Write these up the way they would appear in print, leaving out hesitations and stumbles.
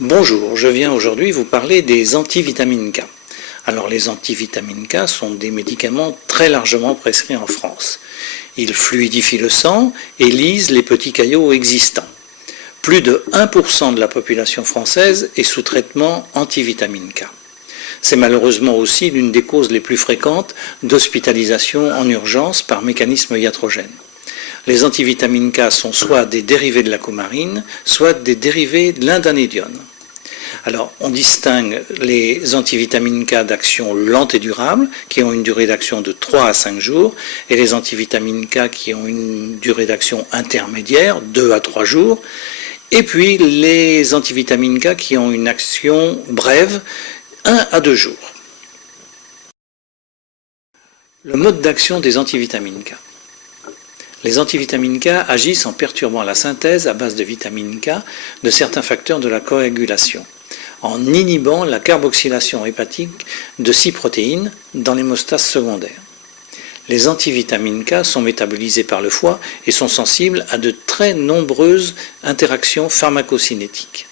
Bonjour, je viens aujourd'hui vous parler des antivitamines K. Alors les antivitamines K sont des médicaments très largement prescrits en France. Ils fluidifient le sang et lisent les petits caillots existants. Plus de 1% de la population française est sous traitement antivitamine K. C'est malheureusement aussi l'une des causes les plus fréquentes d'hospitalisation en urgence par mécanisme iatrogène. Les antivitamines K sont soit des dérivés de la coumarine, soit des dérivés de l'indanédione. Alors, on distingue les antivitamines K d'action lente et durable, qui ont une durée d'action de 3 à 5 jours, et les antivitamines K qui ont une durée d'action intermédiaire, 2 à 3 jours, et puis les antivitamines K qui ont une action brève, 1 à 2 jours. Le mode d'action des antivitamines K. Les antivitamines K agissent en perturbant la synthèse à base de vitamine K de certains facteurs de la coagulation, en inhibant la carboxylation hépatique de 6 protéines dans l'hémostase secondaire. Les antivitamines K sont métabolisés par le foie et sont sensibles à de très nombreuses interactions pharmacocinétiques.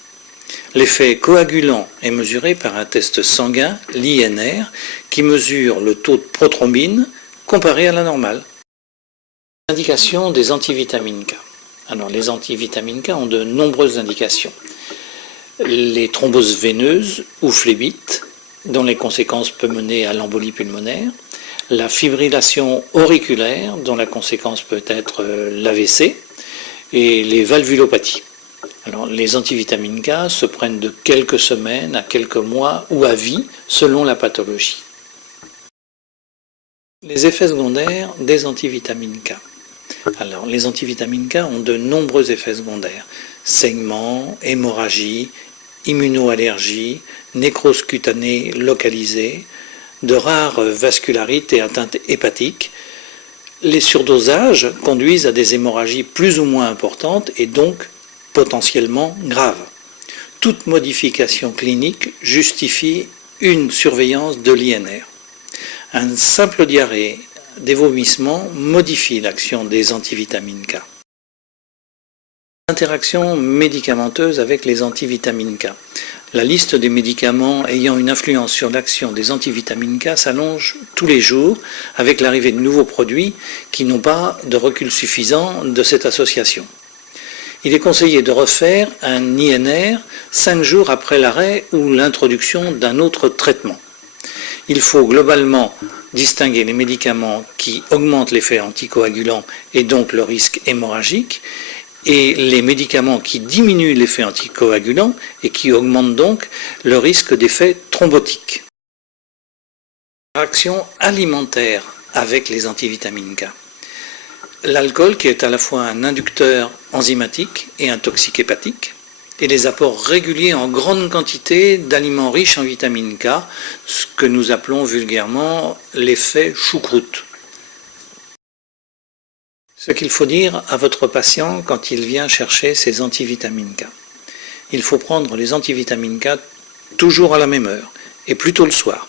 L'effet coagulant est mesuré par un test sanguin, l'INR, qui mesure le taux de prothrombine comparé à la normale. Indications des antivitamines K. Alors les antivitamines K ont de nombreuses indications. Les thromboses veineuses ou phlébites, dont les conséquences peuvent mener à l'embolie pulmonaire, la fibrillation auriculaire, dont la conséquence peut être l'AVC, et les valvulopathies. Alors, les antivitamines K se prennent de quelques semaines à quelques mois ou à vie, selon la pathologie. Les effets secondaires des antivitamines K. Alors, les antivitamines K ont de nombreux effets secondaires. Saignements, hémorragie, immunoallergie, nécrose cutanée localisée, de rares vascularites et atteintes hépatiques. Les surdosages conduisent à des hémorragies plus ou moins importantes et donc potentiellement graves. Toute modification clinique justifie une surveillance de l'INR. Un simple diarrhée, des vomissements modifient l'action des antivitamines K. Interaction médicamenteuse avec les antivitamines K. La liste des médicaments ayant une influence sur l'action des antivitamines K s'allonge tous les jours avec l'arrivée de nouveaux produits qui n'ont pas de recul suffisant de cette association. Il est conseillé de refaire un INR 5 jours après l'arrêt ou l'introduction d'un autre traitement. Il faut globalement distinguer les médicaments qui augmentent l'effet anticoagulant et donc le risque hémorragique et les médicaments qui diminuent l'effet anticoagulant et qui augmentent donc le risque d'effet thrombotique. Interaction alimentaire avec les antivitamines K. L'alcool qui est à la fois un inducteur enzymatique et un toxique hépatique, et les apports réguliers en grande quantité d'aliments riches en vitamine K, ce que nous appelons vulgairement l'effet choucroute. Ce qu'il faut dire à votre patient quand il vient chercher ses antivitamines K. Il faut prendre les antivitamines K toujours à la même heure, et plutôt le soir.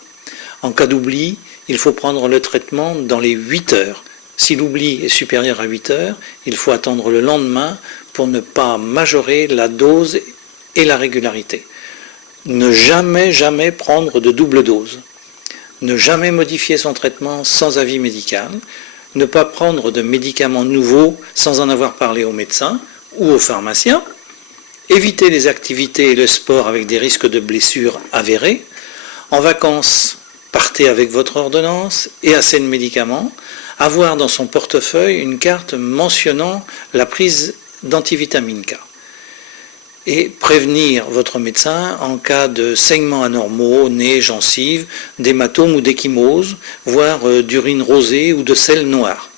En cas d'oubli, il faut prendre le traitement dans les 8 heures. Si l'oubli est supérieur à 8 heures, il faut attendre le lendemain pour ne pas majorer la dose et la régularité. Ne jamais prendre de double dose. Ne jamais modifier son traitement sans avis médical. Ne pas prendre de médicaments nouveaux sans en avoir parlé au médecin ou au pharmacien. Éviter les activités et le sport avec des risques de blessures avérés. En vacances, partez avec votre ordonnance et assez de médicaments. Avoir dans son portefeuille une carte mentionnant la prise d'antivitamine K. Et prévenir votre médecin en cas de saignements anormaux, nez, gencives, d'hématomes ou d'échymoses, voire d'urine rosée ou de sel noir.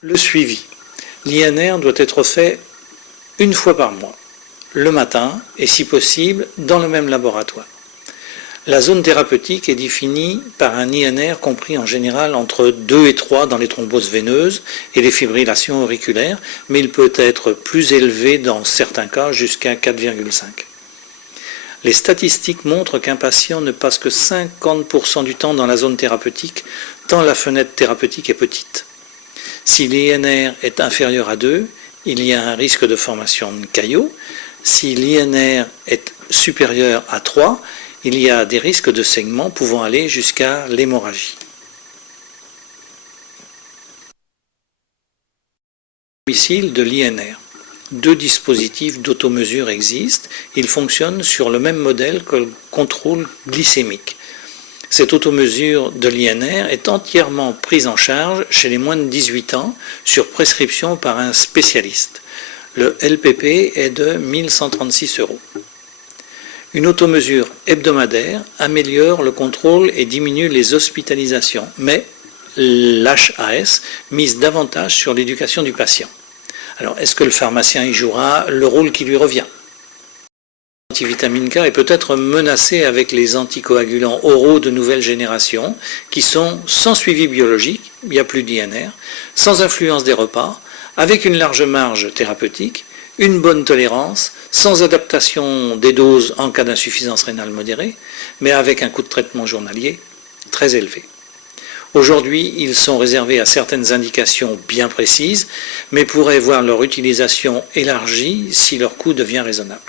Le suivi. L'INR doit être fait 1 fois par mois, le matin et si possible dans le même laboratoire. La zone thérapeutique est définie par un INR compris en général entre 2 et 3 dans les thromboses veineuses et les fibrillations auriculaires, mais il peut être plus élevé dans certains cas jusqu'à 4,5. Les statistiques montrent qu'un patient ne passe que 50% du temps dans la zone thérapeutique, tant la fenêtre thérapeutique est petite. Si l'INR est inférieur à 2, il y a un risque de formation de caillots. Si l'INR est supérieur à 3, il y a des risques de saignement pouvant aller jusqu'à l'hémorragie. Domicile de l'INR. Deux dispositifs d'automesure existent. Ils fonctionnent sur le même modèle que le contrôle glycémique. Cette automesure de l'INR est entièrement prise en charge chez les moins de 18 ans sur prescription par un spécialiste. Le LPP est de 1 136 €. Une automesure hebdomadaire améliore le contrôle et diminue les hospitalisations, mais l'HAS mise davantage sur l'éducation du patient. Alors, est-ce que le pharmacien y jouera le rôle qui lui revient ? L'antivitamine K est peut-être menacée avec les anticoagulants oraux de nouvelle génération qui sont sans suivi biologique, il n'y a plus d'INR, sans influence des repas, avec une large marge thérapeutique, une bonne tolérance, sans adaptation des doses en cas d'insuffisance rénale modérée, mais avec un coût de traitement journalier très élevé. Aujourd'hui, ils sont réservés à certaines indications bien précises, mais pourraient voir leur utilisation élargie si leur coût devient raisonnable.